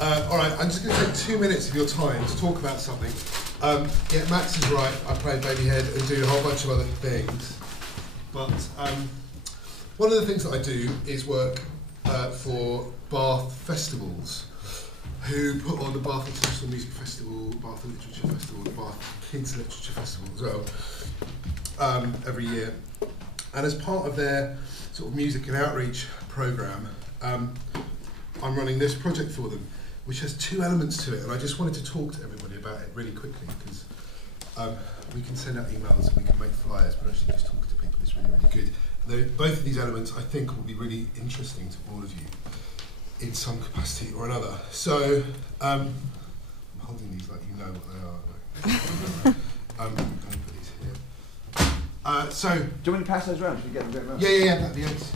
All right, I'm just going to take 2 minutes of your time to talk about something. Yeah, Max is right. I play Babyhead and do a whole bunch of other things. But one of the things that I do is work for Bath festivals, who put on the Bath International Music Festival, Bath Literature Festival, the Bath Kids Literature Festival as well, every year. And as part of their sort of music and outreach programme, I'm running this project for them, which has two elements to it, and I just wanted to talk to everybody about it really quickly, because we can send out emails and we can make flyers, but actually just talking to people is really, really good. Both of these elements, I think, will be really interesting to all of you in some capacity or another. So, I'm holding these like you know what they are. I'm going to put these here. So, do you want me to pass those around? Should we get them a bit around? Yeah, that'd be it.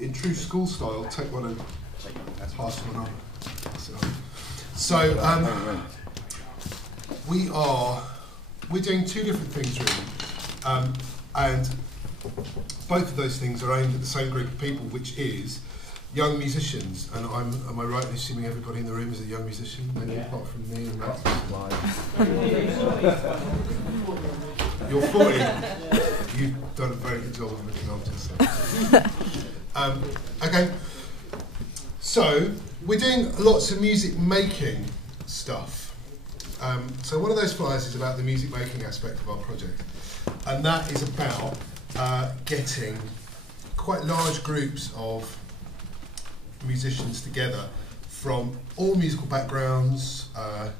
In true school style, take one and pass one on. So, we're doing two different things really, and both of those things are aimed at the same group of people, which is young musicians. And am I right in assuming everybody in the room is a young musician, maybe apart from me and Matt? You're 40. You've done a very good job of looking after yourself. Okay, so we're doing lots of music making stuff. So one of those flyers is about the music making aspect of our project, and that is about getting quite large groups of musicians together from all musical backgrounds, from,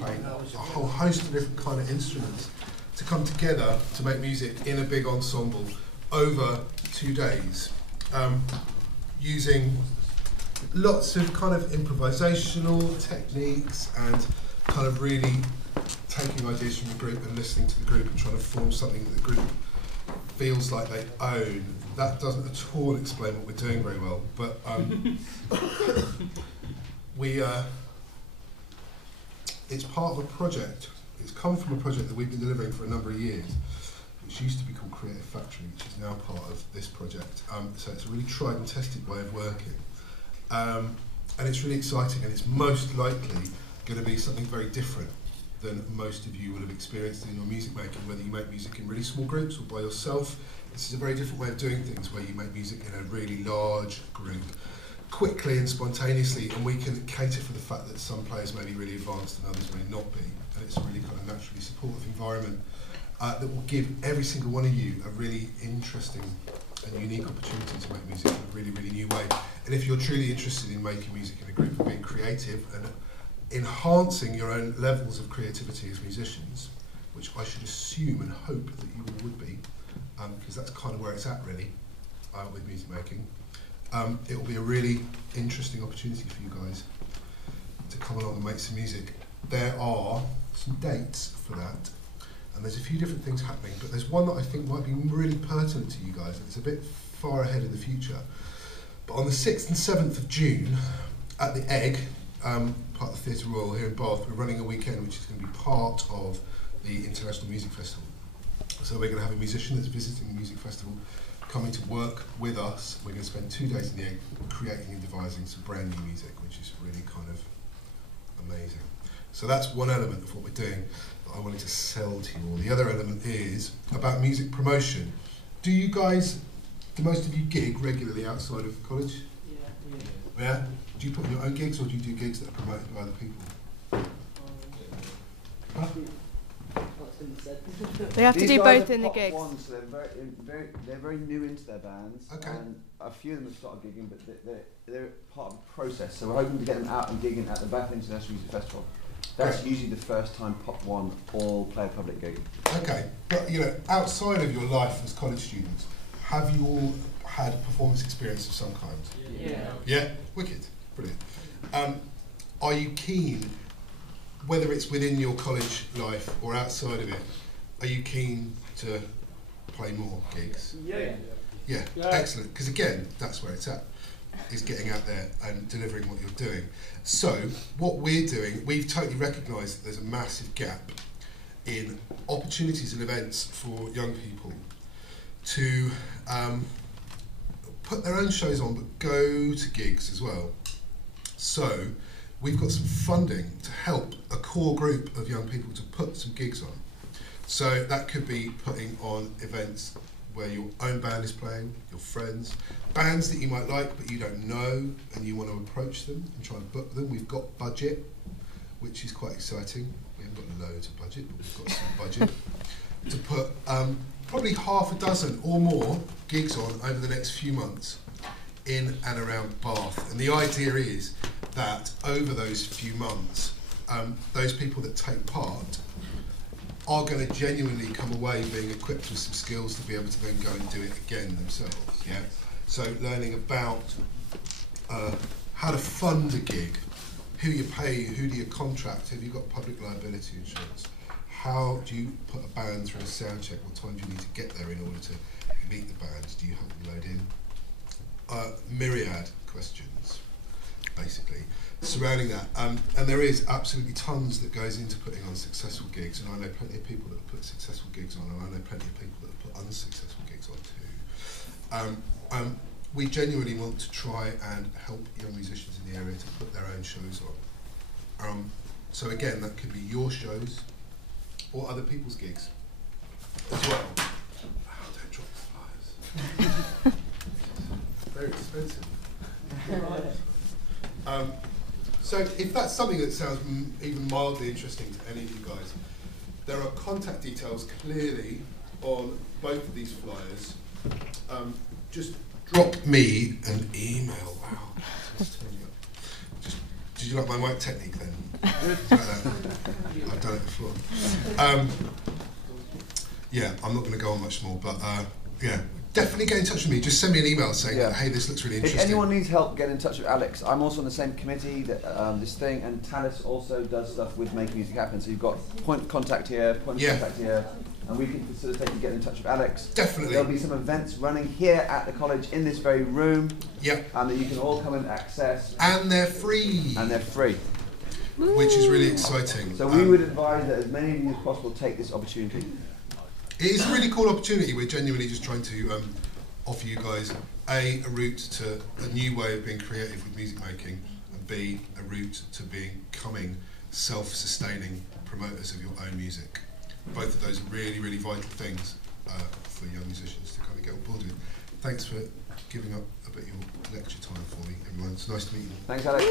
playing a whole host of different kind of instruments, to come together to make music in a big ensemble over 2 days, using lots of kind of improvisational techniques and kind of really taking ideas from the group and listening to the group and trying to form something that the group feels like they own. That doesn't at all explain what we're doing very well, but it's part of a project. It's come from a project that we've been delivering for a number of years, which used to be called Creative Factory, which is now part of this project. So it's a really tried and tested way of working. And it's really exciting, and it's most likely going to be something very different than most of you will have experienced in your music making, whether you make music in really small groups or by yourself. This is a very different way of doing things, where you make music in a really large group, quickly and spontaneously, and we can cater for the fact that some players may be really advanced and others may not be, and it's a really kind of naturally supportive environment that will give every single one of you a really interesting and unique opportunity to make music in a really, really new way. And if you're truly interested in making music in a group and being creative and enhancing your own levels of creativity as musicians, which I should assume and hope that you all would be, because that's kind of where it's at really with music making, it will be a really interesting opportunity for you guys to come along and make some music. There are some dates for that, and there's a few different things happening, but there's one that I think might be really pertinent to you guys, and it's a bit far ahead in the future. But on the 6th and 7th of June, at the Egg, part of the Theatre Royal here in Bath, we're running a weekend which is going to be part of the International Music Festival. So we're going to have a musician that's visiting the music festival coming to work with us. We're going to spend 2 days in the Egg creating and devising some brand new music, which is really kind of amazing. So that's one element of what we're doing that I wanted to sell to you all. The other element is about music promotion. Do you guys, do most of you gig regularly outside of college? Yeah? Do you put on your own gigs, or do you do gigs that are promoted by other people? Huh? They have to do both in the gigs. Ones, they're very new into their bands, okay. And a few of them have started gigging, but they're part of the process. So we're hoping to get them out and gigging at the Bath International Music Festival. That's usually the first time Pop One all play a public gig. Okay, but outside of your life as college students, have you all had performance experience of some kind? Yeah? Wicked. Brilliant. Are you keen, whether it's within your college life or outside of it, are you keen to play more gigs? Yeah. Excellent. Because again, that's where it's at, is getting out there and delivering what you're doing. So what we're doing, we've totally recognised that there's a massive gap in opportunities and events for young people to put their own shows on but go to gigs as well. So we've got some funding to help a core group of young people to put some gigs on. So that could be putting on events where your own band is playing, your friends, bands that you might like but you don't know and you want to approach them and try and book them. We've got budget, which is quite exciting. We haven't got loads of budget, but we've got some budget to put probably half a dozen or more gigs on over the next few months in and around Bath. And the idea is that over those few months, those people that take part are going to genuinely come away being equipped with some skills to be able to then go and do it again themselves. Yeah. So learning about how to fund a gig, who you pay, who do you contract, have you got public liability insurance, how do you put a band through a sound check, what time do you need to get there in order to meet the band, do you help them load in? Myriad questions, basically, surrounding that. And there is absolutely tons that goes into putting on successful gigs, and I know plenty of people that have put successful gigs on, and I know plenty of people that have put unsuccessful gigs on too. We genuinely want to try and help young musicians in the area to put their own shows on. So again, that could be your shows or other people's gigs as well. Wow, don't drop the flyers. Very expensive. So if that's something that sounds even mildly interesting to any of you guys, there are contact details clearly on both of these flyers. Just drop me an email. Wow. Did you like my mic technique then? Like that? I've done it before. Yeah, I'm not going to go on much more, but yeah, definitely get in touch with me. Just send me an email saying, hey, this looks really interesting. If anyone needs help, get in touch with Alex. I'm also on the same committee, that this thing, and Talis also does stuff with making music happen. So you've got point of contact here, point of contact here, and we can facilitate you getting in touch with Alex. Definitely. There'll be some events running here at the college in this very room. Yep. And that you can all come and access. And they're free. And they're free. Which is really exciting. So we would advise that as many of you as possible take this opportunity. It is a really cool opportunity. We're genuinely just trying to offer you guys A, a route to a new way of being creative with music making, and B, a route to becoming self-sustaining promoters of your own music. Both of those are really, really vital things for young musicians to kind of get on board with. Thanks for giving up a bit of your lecture time for me, everyone. It's nice to meet you. Thanks, Alex.